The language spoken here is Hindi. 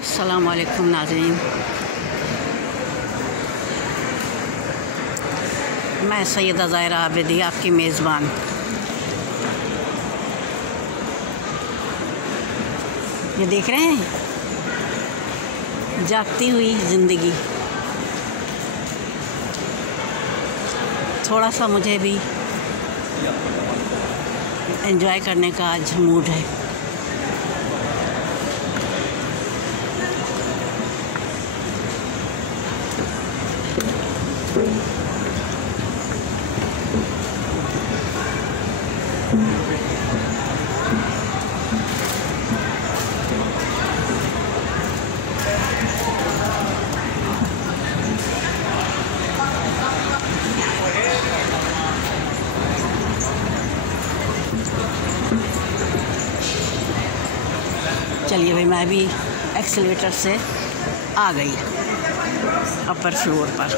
अस्सलाम वालेकुम नाज़रीन, मैं सैयदा ज़ाहिरा आबिदी आपकी मेज़बान। ये देख रहे हैं जागती हुई ज़िंदगी। थोड़ा सा मुझे भी एंजॉय करने का आज मूड है। चलिए भाई, मैं भी एक्सीलेटर से आ गई अपर फ्लोर पर।